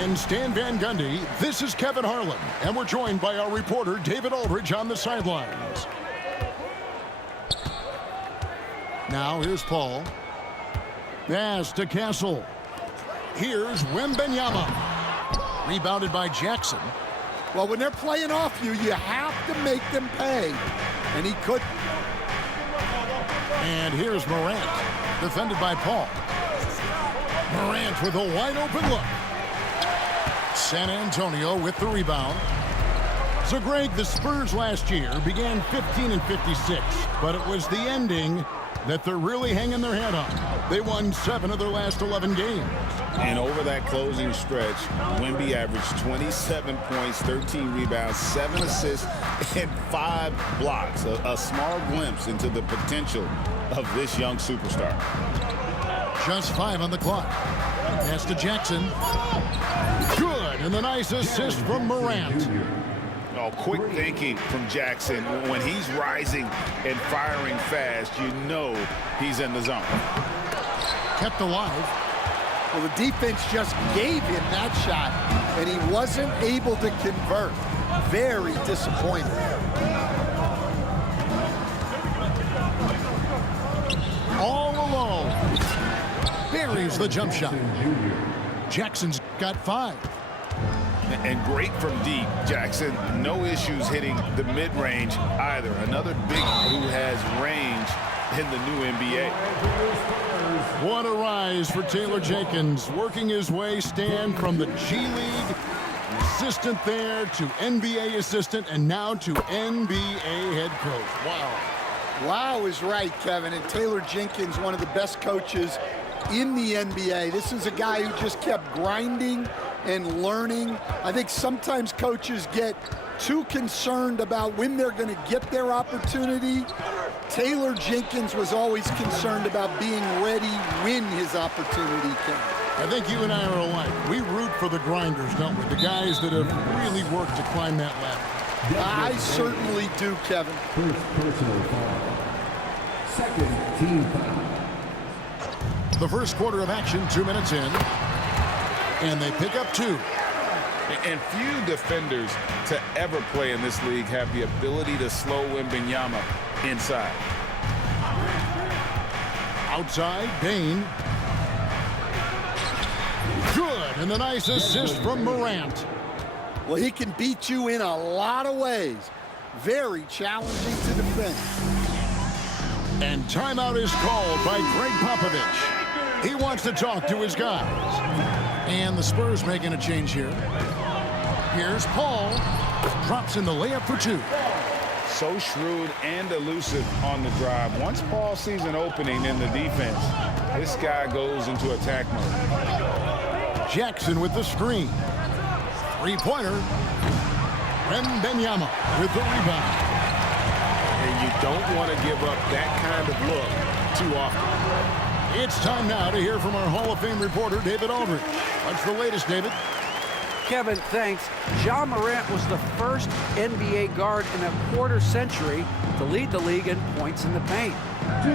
In Stan Van Gundy, this is Kevin Harlan, and we're joined by our reporter David Aldridge on the sidelines. Now here's Paul. Pass to Castle. Here's Wembanyama. Rebounded by Jackson. Well, when they're playing off you, you have to make them pay. And he couldn't. And here's Morant, defended by Paul. Morant with a wide open look. San Antonio with the rebound. So, Greg, the Spurs last year began 15-56, but it was the ending that they're really hanging their head on. They won 7 of their last 11 games. And over that closing stretch, Wemby averaged 27 points, 13 rebounds, 7 assists, and 5 blocks. A small glimpse into the potential of this young superstar. Just 5 on the clock. Pass to Jackson. Good, and the nice assist from Morant. Oh, quick thinking from Jackson. When he's rising and firing fast, you know he's in the zone. Kept alive. Well, the defense just gave him that shot, and he wasn't able to convert. Very disappointing. All alone. Buries the jump shot. Jackson's got 5. And great from deep, Jackson. No issues hitting the mid-range either. Another big who has range in the new NBA. What a rise for Taylor Jenkins, working his way, Stan, from the G League assistant there to NBA assistant and now to NBA head coach. Wow. Wow is right, Kevin. And Taylor Jenkins, one of the best coaches in the NBA. This is a guy who just kept grinding and learning. I think sometimes coaches get too concerned about when they're going to get their opportunity. Taylor Jenkins was always concerned about being ready when his opportunity came. I think you and I are alike. We root for the grinders, don't we? The guys that have really worked to climb that ladder. I certainly do, Kevin. First personal foul. Second team foul. The first quarter of action, 2 minutes in. And they pick up 2. And few defenders to ever play in this league have the ability to slow Wembanyama inside. Outside, Bane. Good, and the nice assist from Morant. Well, he can beat you in a lot of ways. Very challenging to defend. And timeout is called by Greg Popovich. He wants to talk to his guys. And the Spurs making a change here. Here's Paul. Drops in the layup for 2. So shrewd and elusive on the drive. Once Paul sees an opening in the defense, this guy goes into attack mode. Jackson with the screen. 3-pointer. Wembanyama with the rebound. And you don't want to give up that kind of look too often. It's time now to hear from our Hall of Fame reporter, David Aldridge. What's the latest, David? Kevin, thanks. Ja Morant was the first NBA guard in a quarter century to lead the league in points in the paint.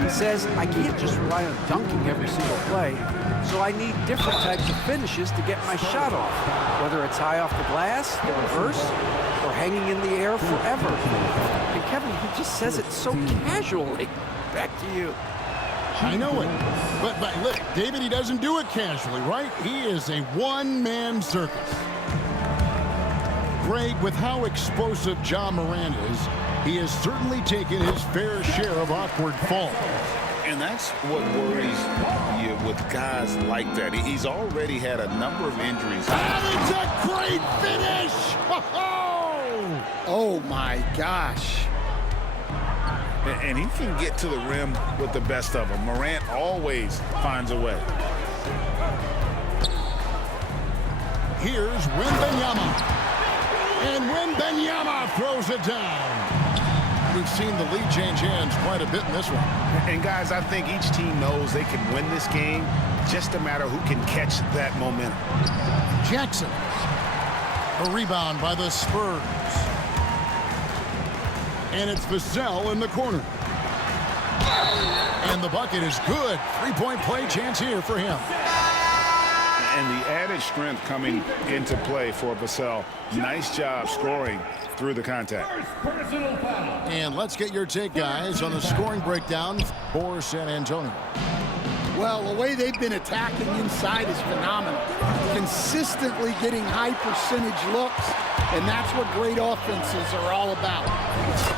He says, I can't just rely on dunking every single play, so I need different types of finishes to get my shot off, whether it's high off the glass, the reverse, or hanging in the air forever. And Kevin, he just says it so casually. Back to you. I know it. But look, David, he doesn't do it casually, right? He is a one-man circus. Greg, with how explosive Ja Morant is, he has certainly taken his fair share of awkward falls. And that's what worries you with guys like that. He's already had a number of injuries. And it's a great finish! Oh, my gosh. And he can get to the rim with the best of them. Morant always finds a way. Here's Wembanyama. And Wembanyama throws it down. We've seen the lead change hands quite a bit in this one. And, guys, I think each team knows they can win this game. Just a matter who can catch that momentum. Jackson. A rebound by the Spurs. And it's Vassell in the corner. And the bucket is good. 3-point play chance here for him. And the added strength coming into play for Vassell. Nice job scoring through the contact. And let's get your take, guys, on the scoring breakdown for San Antonio. Well, the way they've been attacking inside is phenomenal. Consistently getting high percentage looks, and that's what great offenses are all about.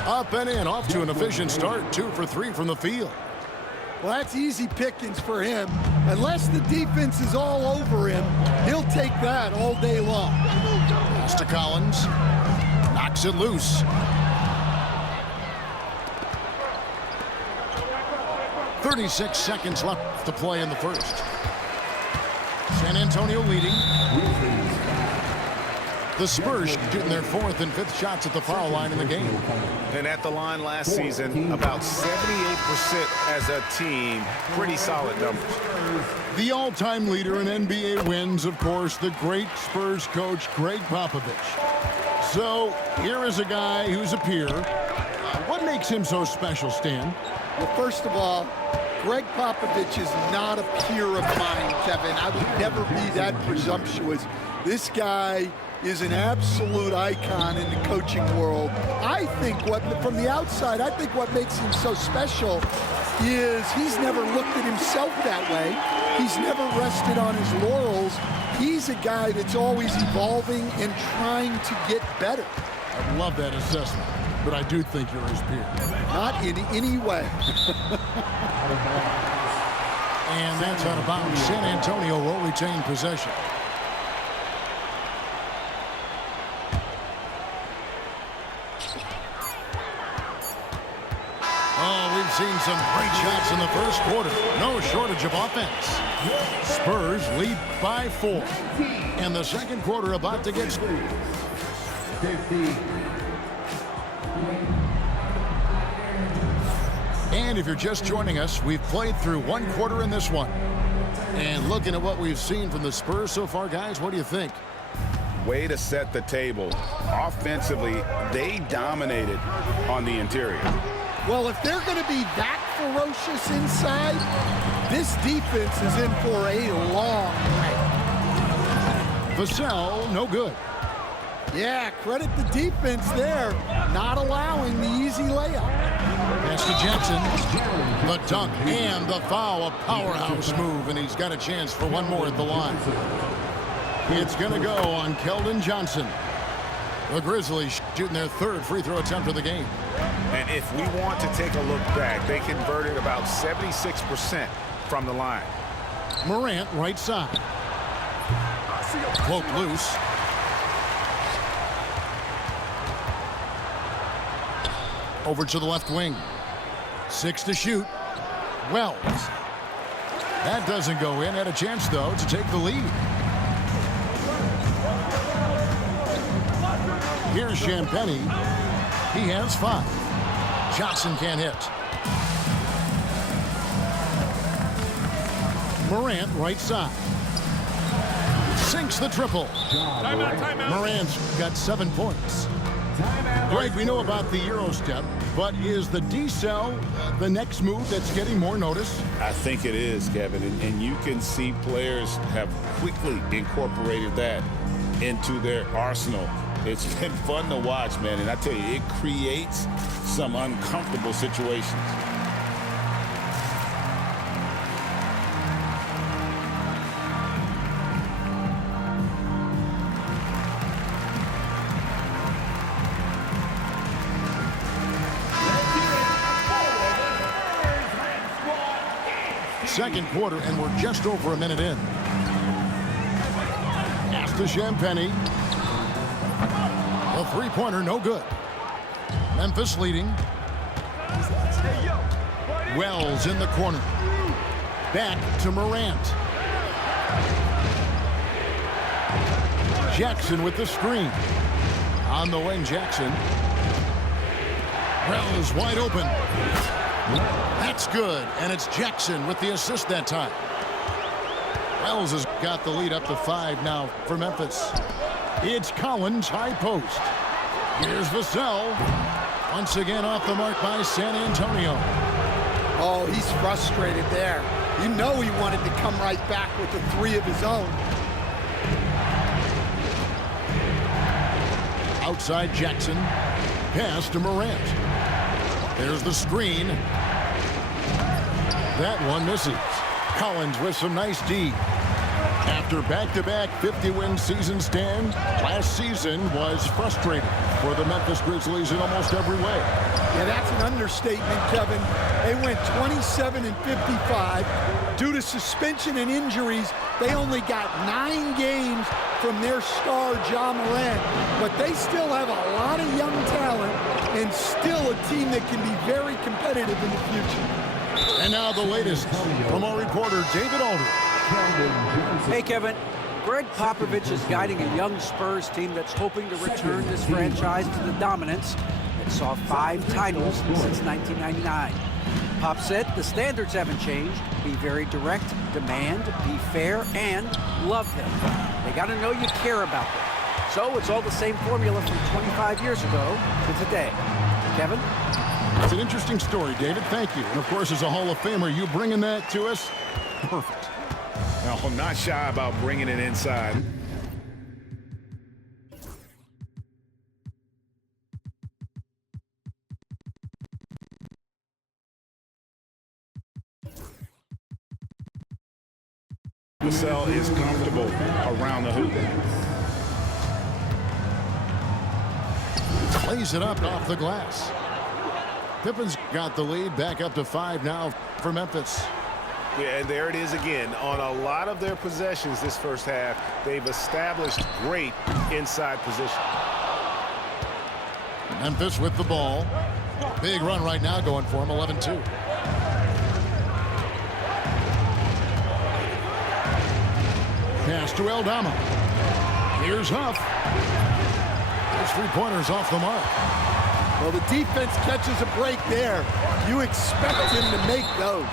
Up and in, off to an efficient start. 2 for 3 from the field. Well, that's easy pickings for him. Unless the defense is all over him, he'll take that all day long. Pass to Collins. Knocks it loose. 36 seconds left to play in the first. San Antonio leading. The Spurs shooting their 4th and 5th shots at the foul line in the game. And at the line last season, about 78% as a team. Pretty solid numbers. The all-time leader in NBA wins, of course, the great Spurs coach, Greg Popovich. So here is a guy who's a peer. What makes him so special, Stan? Well, first of all, Greg Popovich is not a peer of mine, Kevin. I would never be that presumptuous. This guy is an absolute icon in the coaching world. I think from the outside, I think what makes him so special is he's never looked at himself that way. He's never rested on his laurels. He's a guy that's always evolving and trying to get better. I love that assessment, but I do think you're his peer. Not in any way. And that's out of bounds. San Antonio will retain possession. Oh, we've seen some great shots in the first quarter. No shortage of offense. Spurs lead by 4. And the second quarter about to get started. And if you're just joining us, we've played through 1 quarter in this one. And looking at what we've seen from the Spurs so far, guys, what do you think? Way to set the table. Offensively, they dominated on the interior. Well, if they're going to be that ferocious inside, this defense is in for a long night. Vassell, no good. Yeah, credit the defense there, not allowing the easy layup. Pass to Jackson. The dunk and the foul, a powerhouse move, and he's got a chance for one more at the line. It's going to go on Keldon Johnson. The Grizzlies shooting their 3rd free throw attempt of the game. And if we want to take a look back, they converted about 76% from the line. Morant, right side. Cloak loose. Over to the left wing. 6 to shoot. Wells. That doesn't go in. Had a chance, though, to take the lead. Here's Champagnie. He has 5. Johnson can't hit. Morant, right side. Sinks the triple. Timeout. Morant's got 7 points. Greg, we know about the Euro step, but is the decel the next move that's getting more notice? I think it is, Kevin, and you can see players have quickly incorporated that into their arsenal. It's been fun to watch, man, and I tell you, it creates some uncomfortable situations. Second quarter, and we're just over a minute in. Pass to Champagnie. The three-pointer, no good. Memphis leading. Wells in the corner. Back to Morant. Jackson with the screen. On the wing, Jackson. Wells wide open. That's good, and it's Jackson with the assist that time. Wells has got the lead up to 5 now for Memphis. It's Collins, high post. Here's Vassell. Once again off the mark by San Antonio. Oh, he's frustrated there. You know he wanted to come right back with the 3 of his own. Outside Jackson. Pass to Morant. There's the screen. That one misses. Collins with some nice D. After back-to-back 50-win season stand, last season was frustrating for the Memphis Grizzlies in almost every way. Yeah, that's an understatement, Kevin. They went 27-55. Due to suspension and injuries, they only got 9 games from their star, Ja Morant. But they still have a lot of young talent and still a team that can be very competitive in the future. And now the latest from our reporter, David Aldridge. Hey, Kevin. Greg Popovich is guiding a young Spurs team that's hoping to return this franchise to the dominance that saw 5 titles since 1999. Pop said the standards haven't changed. Be very direct, demand, be fair, and love them. They got to know you care about them. So it's all the same formula from 25 years ago to today. Kevin? It's an interesting story, David. Thank you. And, of course, as a Hall of Famer, you bringing that to us? Perfect. Now, I'm not shy about bringing it inside. Vassell is comfortable around the hoop. Plays it up off the glass. Pippen's got the lead, back up to 5 now for Memphis. Yeah, and there it is again. On a lot of their possessions this first half, they've established great inside position. Memphis with the ball. Big run right now going for him, 11-2. Pass to Aldama. Here's Huff. His 3-pointers off the mark. Well, the defense catches a break there. You expect him to make those.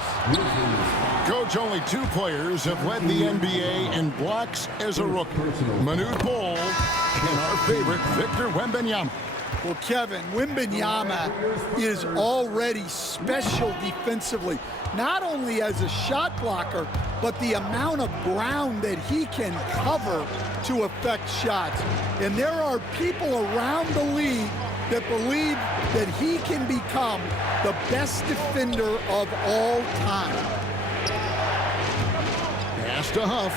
Coach, only 2 players have led the NBA in blocks as a rookie. Manute Bol and our favorite, Victor Wembanyama. Well, Kevin, Wembanyama is already special defensively, not only as a shot blocker, but the amount of ground that he can cover to affect shots. And there are people around the league that believe that he can become the best defender of all time. Pass to Huff.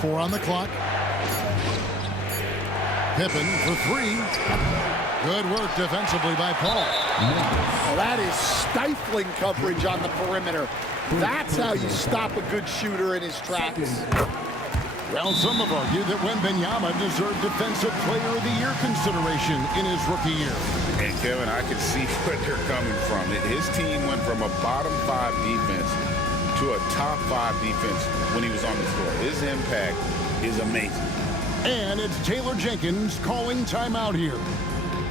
4 on the clock. Pippen for 3. Good work defensively by Paul. Well, that is stifling coverage on the perimeter. That's how you stop a good shooter in his tracks. Well, some have argued that Wembanyama deserved Defensive Player of the Year consideration in his rookie year. And, Kevin, I can see where they're coming from. His team went from a bottom 5 defense to a top 5 defense when he was on the floor. His impact is amazing. And it's Taylor Jenkins calling timeout here.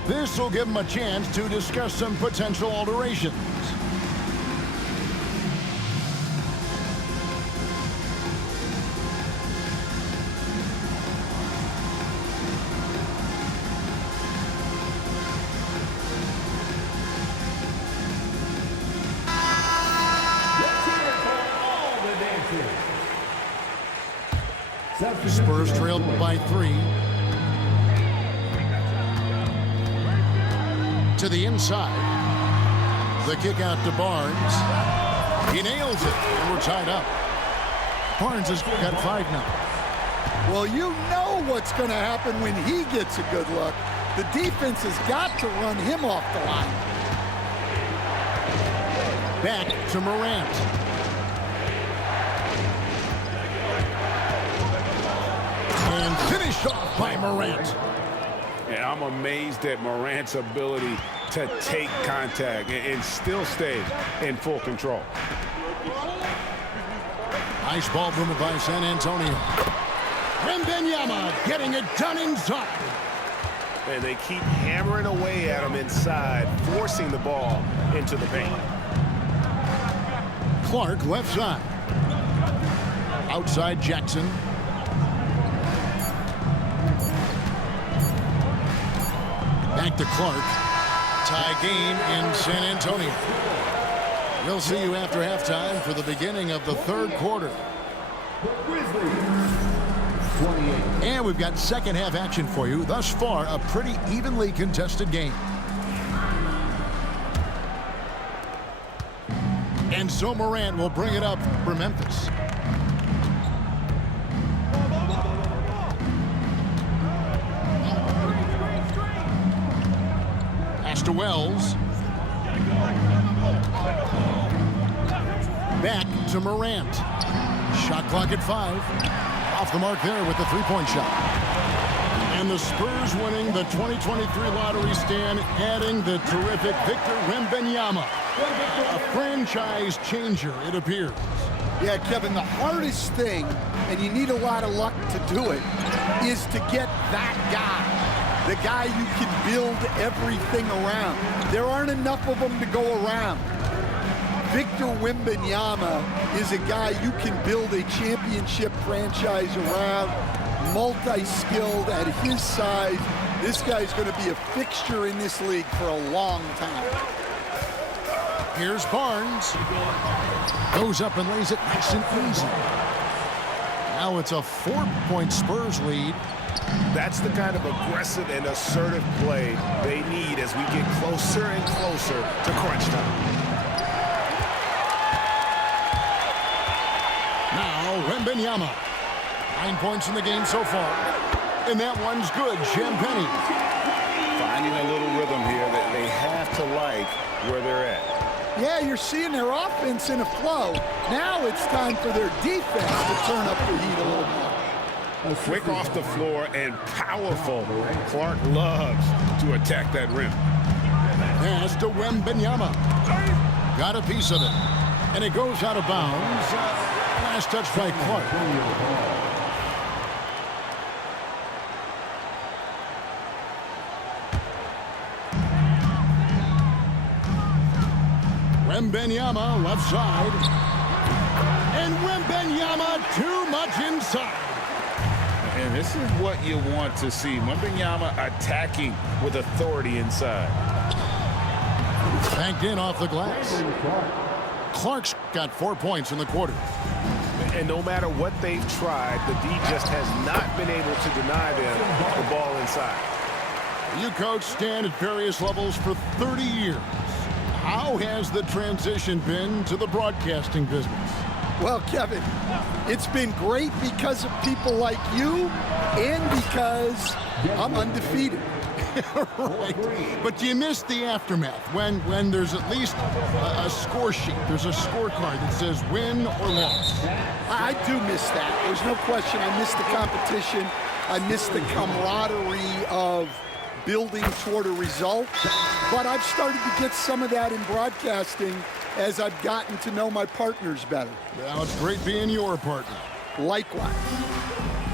This will give him a chance to discuss some potential alterations. Spurs trailed by 3. To the inside. The kick out to Barnes. He nails it, and we're tied up. Barnes has got 5 now. Well, you know what's going to happen when he gets a good look. The defense has got to run him off the line. Back to Morant. And finished off by Morant. And I'm amazed at Morant's ability to take contact and still stay in full control. Nice ball movement by San Antonio. Wembanyama getting it done inside. And they keep hammering away at him inside, forcing the ball into the paint. Clark left side. Outside Jackson. Back to Clark. Tie game in San Antonio. We'll see you after halftime for the beginning of the 3rd quarter. And we've got second half action for you. Thus far, a pretty evenly contested game. And so Morant will bring it up for Memphis. Pass to Wells. Back to Morant. Shot clock at 5. Off the mark there with the three-point shot. And the Spurs winning the 2023 lottery, stand, adding the terrific Victor Wembanyama. A franchise changer, it appears. Yeah, Kevin, the hardest thing, and you need a lot of luck to do it, is to get that guy. The guy you can build everything around. There aren't enough of them to go around. Victor Wembanyama is a guy you can build a championship franchise around, multi-skilled at his size. This guy's going to be a fixture in this league for a long time. Here's Barnes. Goes up and lays it nice and easy. Now it's a 4-point Spurs lead. That's the kind of aggressive and assertive play they need as we get closer and closer to crunch time. Now Wembanyama. 9 points in the game so far. And that one's good. Champagnie. Finding a little rhythm here that they have to like where they're at. Yeah, you're seeing their offense in a flow. Now it's time for their defense to turn up the heat a little more. Quick off the floor and powerful. Clark loves to attack that rim. Pass to Wembanyama. Got a piece of it. And it goes out of bounds. Last touch by Clark. Wembanyama left side. And Wembanyama too much inside. And this is what you want to see. Wembanyama attacking with authority inside. Banked in off the glass. Clark's got 4 points in the quarter. And no matter what they've tried, the D just has not been able to deny them the ball inside. You coach Stan at various levels for 30 years. How has the transition been to the broadcasting business? Well, Kevin, it's been great because of people like you and because I'm undefeated. Right. But you miss the aftermath when there's at least a score sheet. There's a scorecard that says win or loss. I do miss that. There's no question. I miss the competition. I miss the camaraderie of building toward a result. But I've started to get some of that in broadcasting as I've gotten to know my partners better. Now it's great being your partner. Likewise.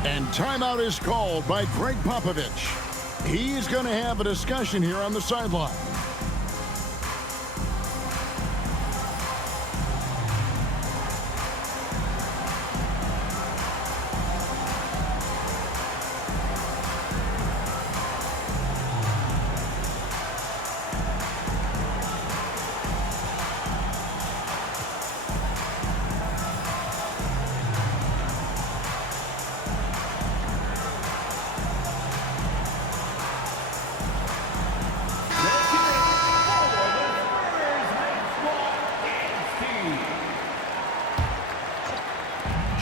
And timeout is called by Greg Popovich. He's going to have a discussion here on the sideline.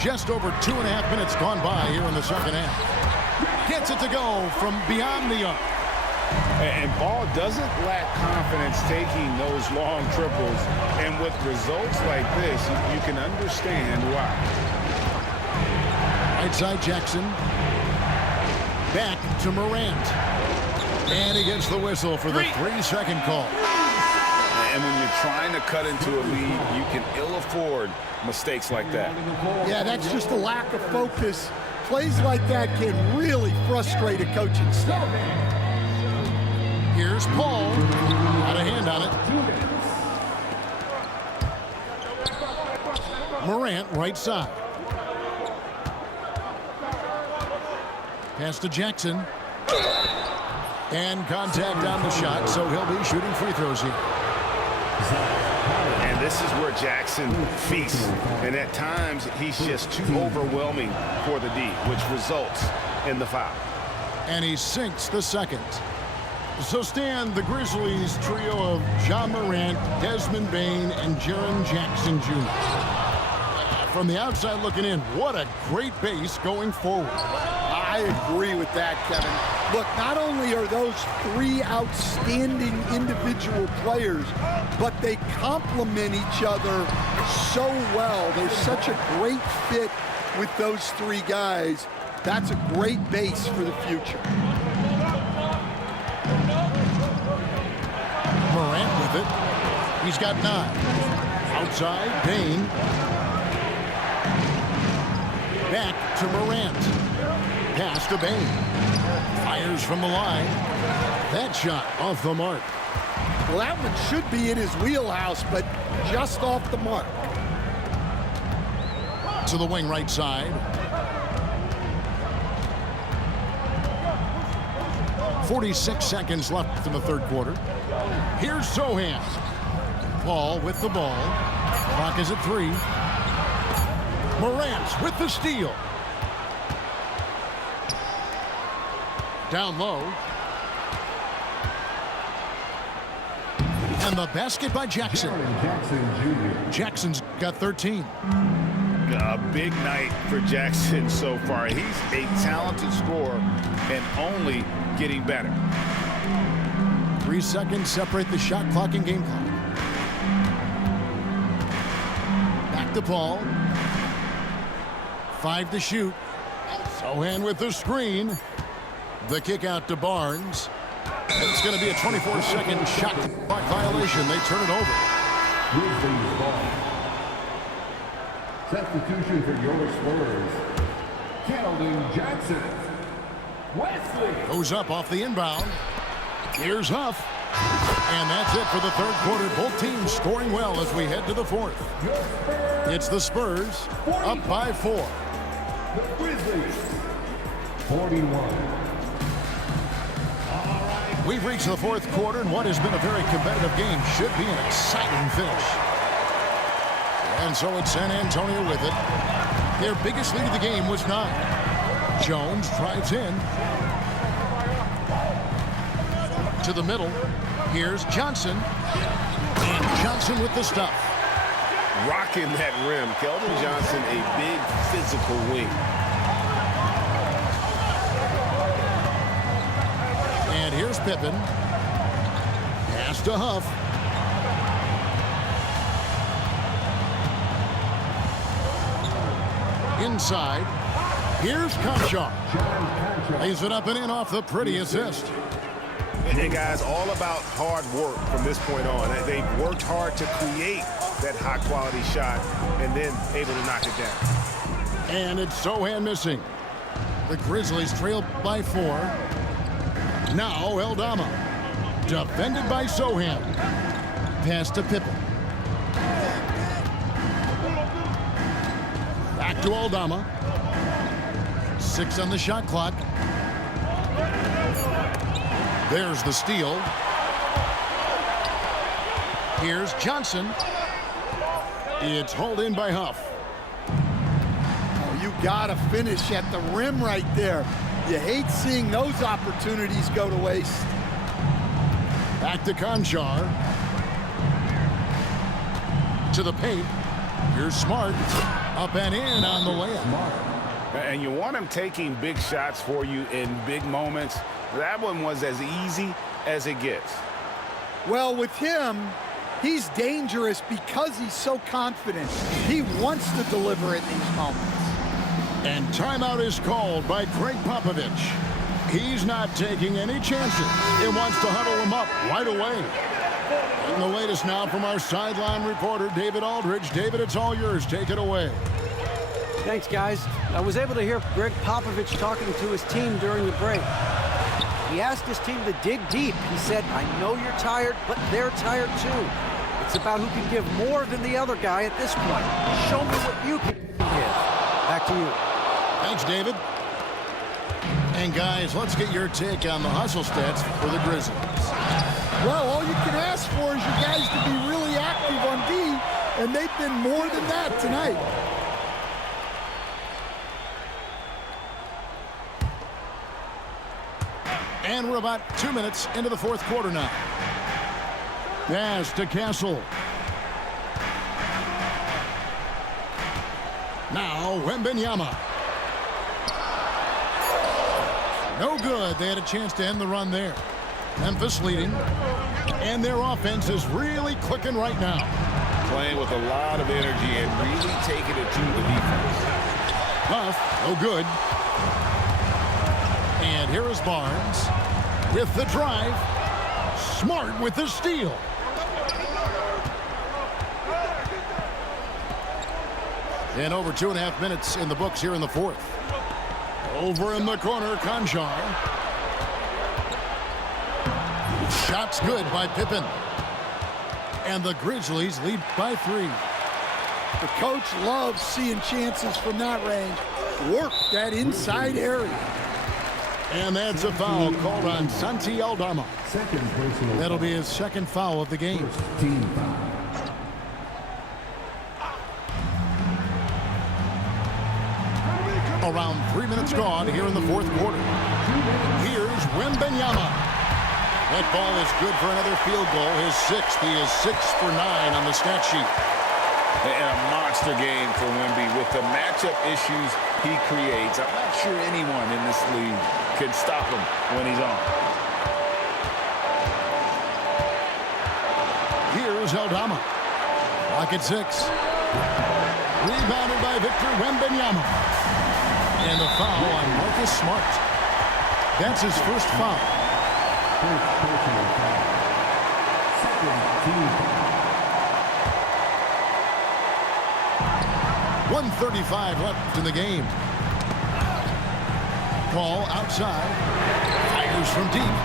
Just over 2.5 minutes gone by here in the second half. Gets it to go from beyond the arc. And Ball doesn't lack confidence taking those long triples. And with results like this, you can understand why. Right side Jackson. Back to Morant. And he gets the whistle for the 3-second call. And when you're trying to cut into a lead, you can ill afford mistakes like that. Yeah, that's just a lack of focus. Plays like that can really frustrate a coaching staff. Here's Paul. Got a hand on it. Morant, right side. Pass to Jackson. And contact on the shot, so he'll be shooting free throws here. And this is where Jackson feasts. And at times, he's just too overwhelming for the D, which results in the foul. And he sinks the second. So Stan, the Grizzlies trio of Ja Morant, Desmond Bane, and Jaren Jackson Jr. From the outside looking in, what a great base going forward. I agree with that, Kevin. Look, not only are those three outstanding individual players, but they complement each other so well. There's such a great fit with those three guys. That's a great base for the future. Morant with it. He's got 9. Outside, Bane. Back to Morant. Pass to Bane. Fires from the line. That shot off the mark. Well, that one should be in his wheelhouse, but just off the mark. To the wing right side. 46 seconds left in the third quarter. Here's Sochan. Paul with the ball. Clock is at 3. Morant with the steal. Down low. And the basket by Jackson. Jackson Jr. Jackson's got 13. A big night for Jackson so far. He's a talented scorer and only getting better. 3 seconds separate the shot clock and game clock. Back to Paul. 5 to shoot. Sochan with the screen. The kick out to Barnes. It's going to be a 24-second shot clock violation. They turn it over. Grizzlies ball. Substitution for your Spurs. Keldon Johnson. Wesley. Goes up off the inbound. Here's Huff. And that's it for the third quarter. Both teams scoring well as we head to the fourth. It's the Spurs up by 4. The Grizzlies 41. We've reached the fourth quarter, and what has been a very competitive game should be an exciting finish. And so it's San Antonio with it. Their biggest lead of the game was 9. Jones drives in. To the middle. Here's Johnson. And Johnson with the stuff. Rocking that rim. Keldon Johnson, a big physical wing. And here's Pippen. Pass to Huff. Inside. Here's Conchar. Lays it up and in off the pretty assist. And guys, all about hard work from this point on. They've worked hard to create that high-quality shot and then able to knock it down. And it's Sochan missing. The Grizzlies trail by 4. Now Aldama. Defended by Sochan. Pass to Pippen. Back to Aldama. 6 on the shot clock. There's the steal. Here's Johnson. It's hauled in by Huff. Oh, you got to finish at the rim right there. You hate seeing those opportunities go to waste. Back to Conchar. To the paint. Here's Smart. Up and in on the layup. And you want him taking big shots for you in big moments. That one was as easy as it gets. Well, with him, he's dangerous because he's so confident. He wants to deliver in these moments. And timeout is called by Greg Popovich. He's not taking any chances. He wants to huddle him up right away. And the latest now from our sideline reporter, David Aldridge. David, it's all yours. Take it away. Thanks, guys. I was able to hear Greg Popovich talking to his team during the break. He asked his team to dig deep. He said, I know you're tired, but they're tired too. It's about who can give more than the other guy at this point. Show me what you can give. Back to you. Thanks, David. And guys, let's get your take on the hustle stats for the Grizzlies. Well, all you can ask for is you guys to be really active on D and they've been more than that tonight. And we're about 2 minutes into the fourth quarter now. Pass to Castle. Now Wembanyama. No good. They had a chance to end the run there. Memphis leading. And their offense is really clicking right now. Playing with a lot of energy and really taking it to the defense. Huff, no good. And here is Barnes with the drive. Smart with the steal. And over 2.5 minutes in the books here in the fourth. Over in the corner, Conchar. Shots good by Pippen. And the Grizzlies lead by 3. The coach loves seeing chances from that range. Work that inside area. And that's a foul called on Santi Aldama. Second personal. That'll be his second foul of the game. First team foul. Around 3 minutes gone here in the fourth quarter. Here's Wembanyama. That ball is good for another field goal. His 6th. He is 6 for 9 on the stat sheet. And a monster game for Wemby with the matchup issues he creates. I'm not sure anyone in this league can stop him when he's on. Here's Aldama. Clock at 6. Rebounded by Victor Wembanyama. And the foul on Marcus Smart. That's his first foul. First personal foul. Second team foul. 1:35 left in the game. Ball outside. Fires from deep.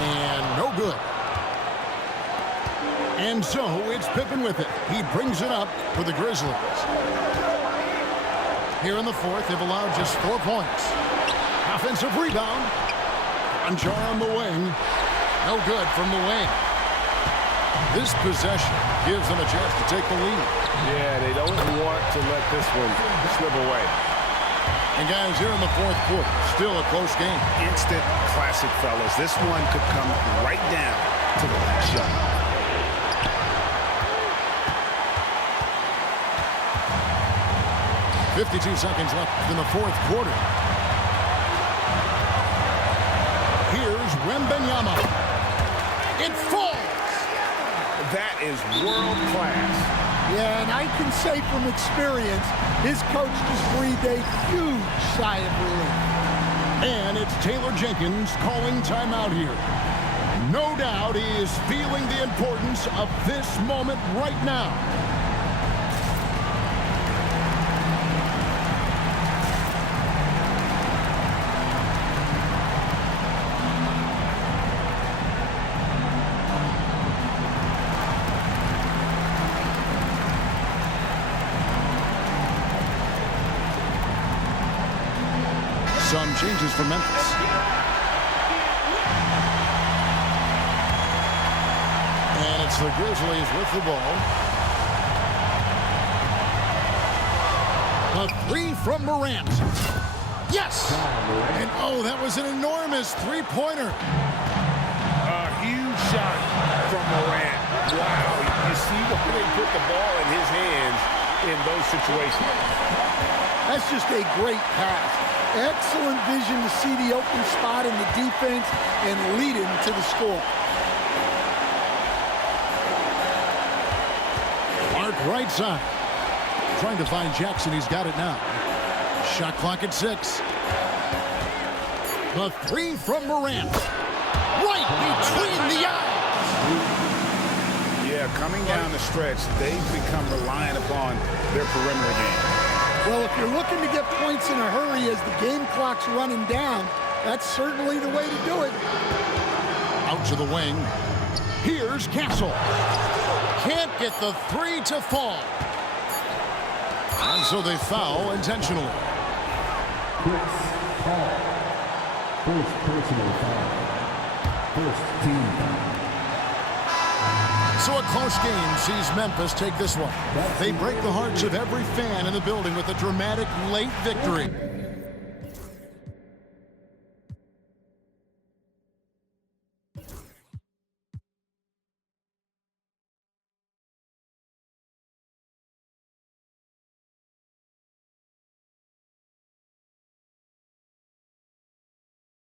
And no good. And so it's Pippen with it. He brings it up for the Grizzlies. Here in the fourth, they've allowed just 4 points. Offensive rebound. Conchar on the wing. No good from the wing. This possession gives them a chance to take the lead. Yeah, they don't want to let this one slip away. And guys, here in the fourth quarter, still a close game. Instant classic, fellas. This one could come right down to the last shot. 52 seconds left in the fourth quarter. Here's Wembanyama. It falls. That is world class. Yeah, and I can say from experience, his coach just breathed a huge sigh of relief. And it's Taylor Jenkins calling timeout here. No doubt he is feeling the importance of this moment right now. Some changes for Memphis. And it's the Grizzlies with the ball. A 3 from Morant. Yes! And oh, that was an enormous three-pointer. A huge shot from Morant. Wow, you see why they put the ball in his hands in those situations. That's just a great pass. Excellent vision to see the open spot in the defense and lead him to the score. Mark right side. Trying to find Jackson. He's got it now. Shot clock at 6. The 3 from Morant. Right between the eyes. Yeah, coming down the stretch, they've become reliant upon their perimeter game. Well, if you're looking to get points in a hurry as the game clock's running down, that's certainly the way to do it. Out to the wing. Here's Castle. Can't get the 3 to fall. And so they foul intentionally. Chris Paul. First personal foul. First team foul. So a close game sees Memphis take this one. They break the hearts of every fan in the building with a dramatic late victory.